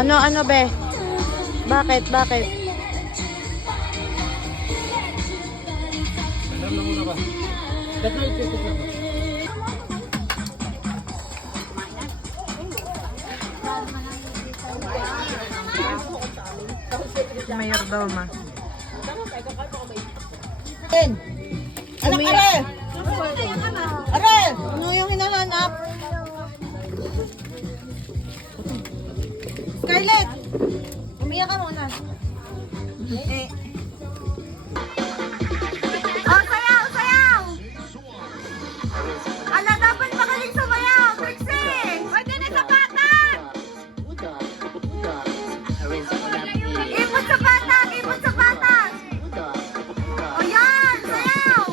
Ano be? Bakit? Alam na muna ba? Tatlo ito. Mayor daw ma. Anak, are! Are! Ano yung hinahanap? Scarlett! Umiyak ka muna. Oh, sayaw! Ala, dapat magaling sumayaw! Trixie! Pwede na sapatan! Ipot sa patas! O yan! Sayaw!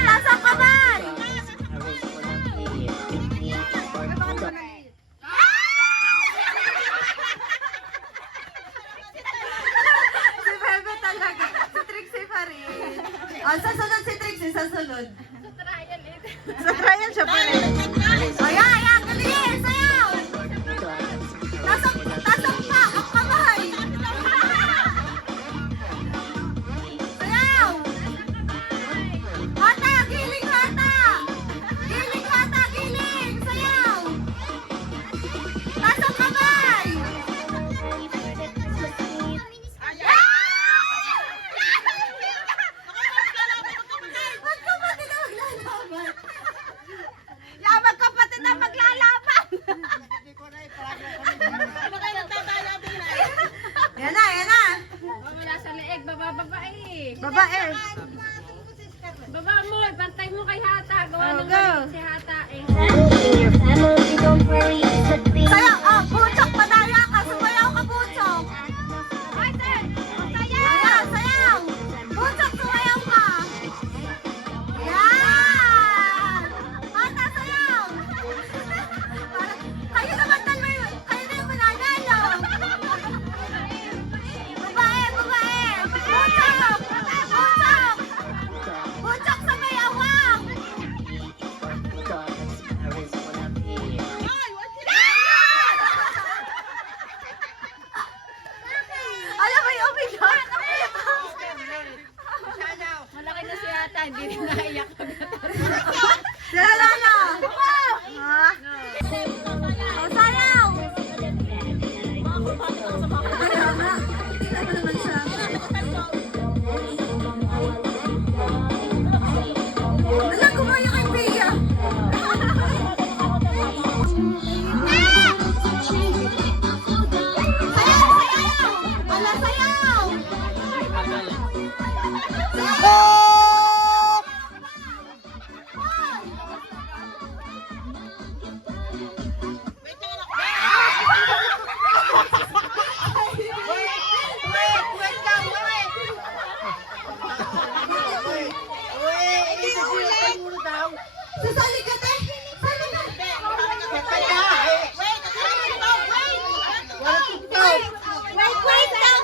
Tasa kamay! Si Bebe talaga. Si Trixie pa rin. O, sasunod si Trixie, sasunod. Sa trial siya pa rin. O, yan, galing! Sayaw! Tasang pa, ang kamay! Sayaw! Hata, giling hata! Giling hata, giling! Sayaw! Tasang kamay! Magkapatid na maglalaban! Ya, magkapatid na maglalaban! Yan na! Wala sa leeg, babae. Babae. Baba mo, bantay mo kay Hata. Gawa Oh, ng go. galing si Hata eh. Sayaw! Oh, Puchok, madaya ka! Sumayaw ka, Puchok! Sayaw! Sayaw! Puchok, sumayaw ka! Yan! Hata, sayaw! Kayo naman dalawa, kayo na yung mananalo! Babae! Puchok! Puchok, sumayawang! Alam mo yung umiyak? Malaki na si Hata, hindi rin naiyak. Lalala! Ha? Oh, sayaw! Ayaw na. Tingnan mo naman siya. Ala, kumayo kay Bea. Sayaw! Ala, sayaw! Sasali ka, te! Sali ka! Wait lang!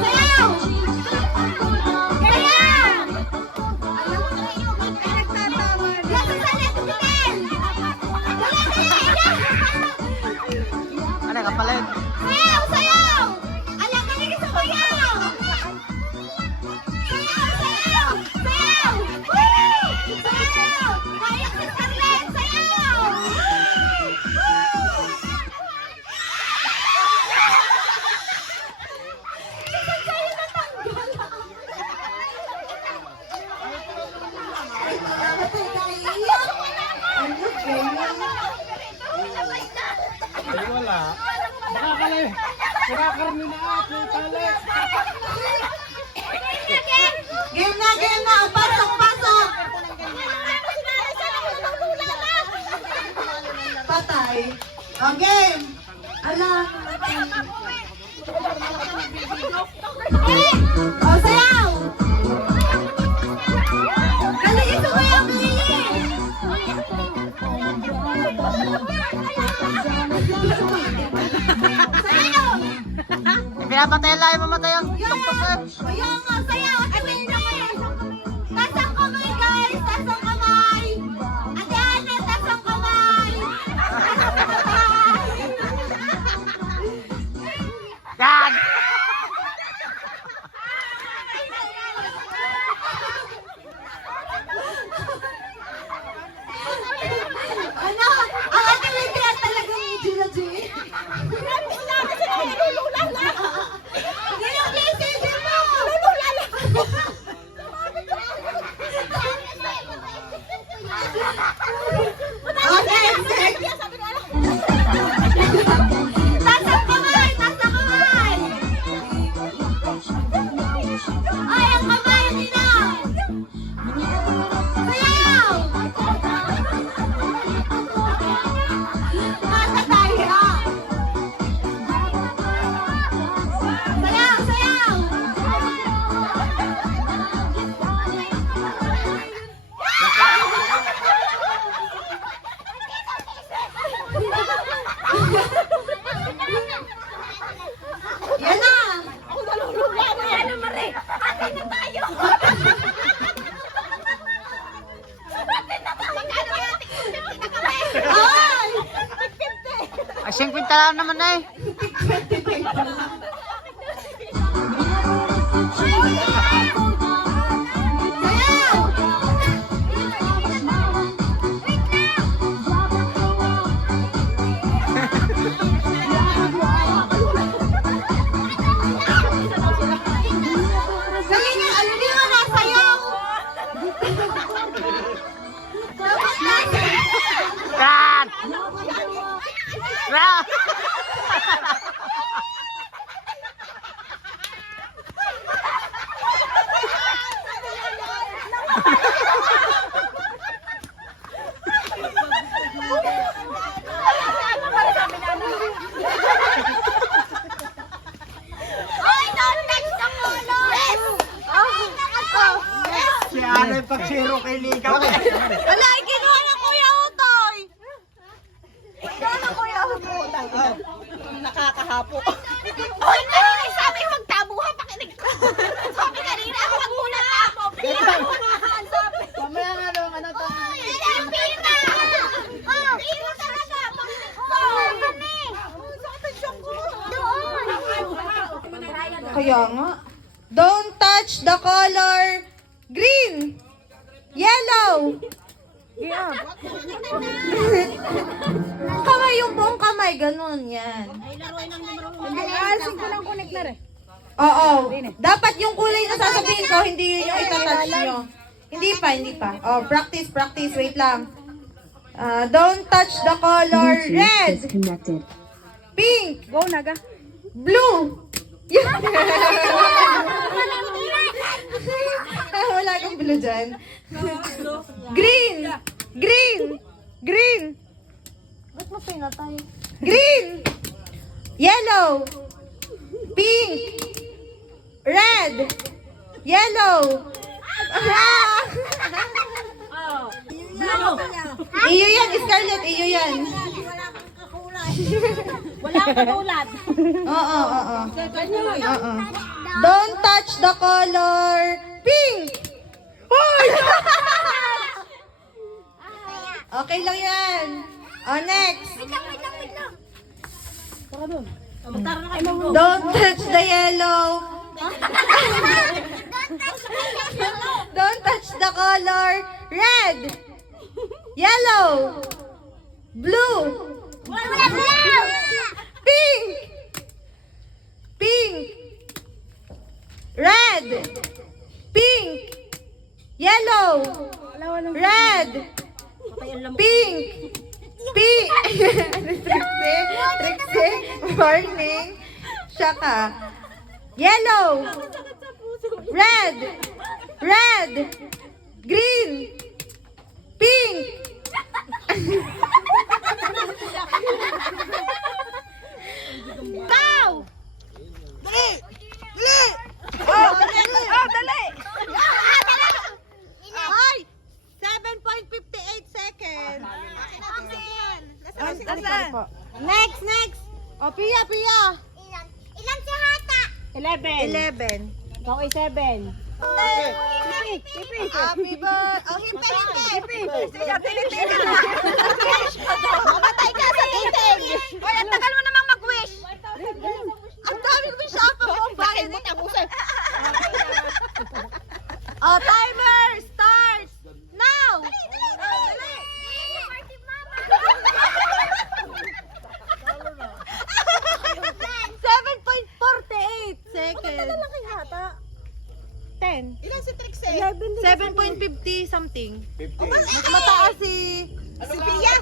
Sayaw! Sayaw! Yan, sasali ako si Tel! Ano ka pala? Sayaw! Sayaw! Alam ka rin sa sayaw! Sayaw! Sayaw! Woo! Sayaw! Kaya si Scarlett! Sayaw! Woo! Saan kayo natanggal? Ay, wala. Baka kali. Kinakarni na ako, tali. Game na! Pasok! Patay. O, game! Ala! O, sayaw! Dali, sumayaw, Lili! Sayaw! Pinapatay lang yung mamatay ang tuktok eh. Ayaw nga, sayaw! At may 50 lang naman eh. Galing niya, ano din mo nasayaw? Dapat nasayaw. Cut! Cut! Si Ana yung pag-zero kay Ligaw. Wala, kinuha ng Kuya Utoy. Kinuha ng Kuya Utoy. Nakakahapo. Uy, kanina sabi huwag tabuhan, pakinig ko. Sabi kanina, huwag muna tabo. Pinabuhan, sabi. Mamaya nga daw, ano to? Pina! Oh, pina talaga. Pakinig ko. Kami. Sakit ang siyok ko. Doon. Kaya nga. Don't touch the color green, yellow. Yeah. Kamay yung buong kamay, ganun yan. Aalisin ko lang connect na rin. Oo. Dapat yung kulay na sasabihin ko, hindi yun yung itatouch nyo. Hindi pa. Oh, practice. Wait lang. Don't touch the color red, pink, Go, Naga. blue. Wala kang blue dyan. Green. Ba't mo pinatay? Green. Yellow. Pink. Red. Yellow. Iyo yan, Scarlett. Iyo yan. Wala kang ulat. Oo. Don't touch the color pink. Hoy! Okay lang yan. Oh, next. Don't touch the yellow. Don't touch the color red, yellow, blue, pink, red, pink, yellow, red, pink, Trixie, morning, Shaka, yellow, red, green, pink. Bow! Dali! Oh, dali! Ay! 7.58 seconds. Next! O, Pia! Ilan si Hata? 11. 11. Ikaw ay 7. Happy birthday! Oh, hipe! Mamatay ka sa titig! Oy, ang tagal mo namang mag-wish! Ang daming wish apa mo! Bakit mo tapusin? Oh, timer starts now! Dali! 7.48 seconds. 10. Ilan si Trixie? 7.50 something. 50. Mas mataas si Pia.